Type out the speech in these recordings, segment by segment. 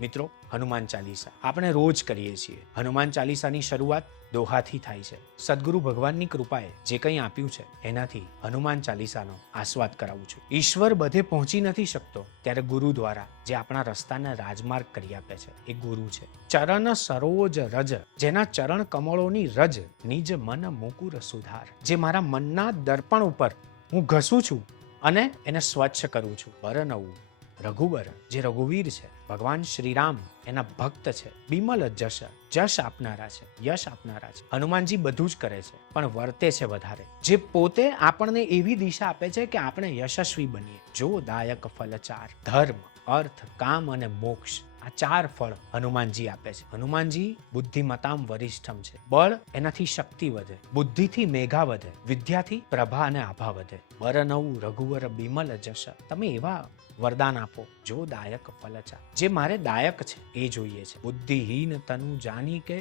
મિત્રો, હનુમાન ચાલીસા આપણે રોજ કરીએ છીએ. હનુમાન ચાલીસાની શરૂઆત દોહાથી થાય છે. સદગુરુ ભગવાનની કૃપાએ જે કંઈ આપ્યું છે એનાથી હનુમાન ચાલીસાનો આસ્વાદ કરાવું છું. ઈશ્વર બધે પહોંચી નથી શકતો ત્યારે ગુરુ દ્વારા જે આપણા રસ્તાને રાજમાર્ગ કરી આપે છે એ ગુરુ છે. ચરણ સરોજ રજ, જેના ચરણ કમળોની રજ, નિજ મન મુકુર સુધાર, જે મારા મનના દર્પણ ઉપર હું ઘસું છું અને એને સ્વચ્છ કરું છું. બરનવું રઘુબર, જે રઘુવીર છે, ભગવાન શ્રીરામ એના ભક્ત છે. બિમલ જશ, જશ આપનારા છે, યશ આપનારા છે. હનુમાનજી બધું જ કરે છે પણ વર્તે છે વધારે, જે પોતે આપણને એવી દિશા આપે છે કે આપણે યશસ્વી બનીએ. જો દાયક ફલ ચાર, ધર્મ, અર્થ, કામ અને મોક્ષ, આ 4 ફળ હનુમાનજી આપે છે. હનુમાનજી બુદ્ધિમતામ વરિષ્ઠમ છે. બળ એનાથી શક્તિ વધે, બુદ્ધિથી મેઘા વધે, વિદ્યાથી પ્રભા અને આભા વધે. બરનવું રઘુવર બિમલ જશ, તમે એવા વરદાન આપો જો દાયક ફલચા, જે મારે દાયક છે એ જોઈએ છે. બુદ્ધિહીન તનુ જાની કે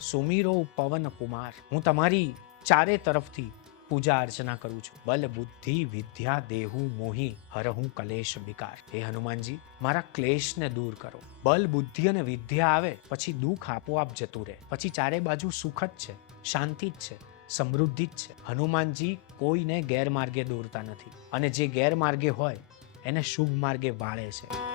સુમીરો પવન કુમાર, હું તમારી ચારે તરફથી પૂજા અર્ચના કરું છું. બલ બુદ્ધિ વિદ્યા દેહુ મોહી હરહું કલેશ વિકાર. હે હનુમાનજી, મારા ક્લેશને દૂર કરો. બલ બુદ્ધિ અને વિદ્યા આવે પછી દુઃખ આપોઆપ જતું રહે, પછી ચારે બાજુ સુખ જ છે, શાંતિ જ છે, સમૃદ્ધિ જ છે. હનુમાનજી કોઈને ગેરમાર્ગે દોરતા નથી અને જે ગેરમાર્ગે હોય એને શુભ માર્ગે વાળે છે.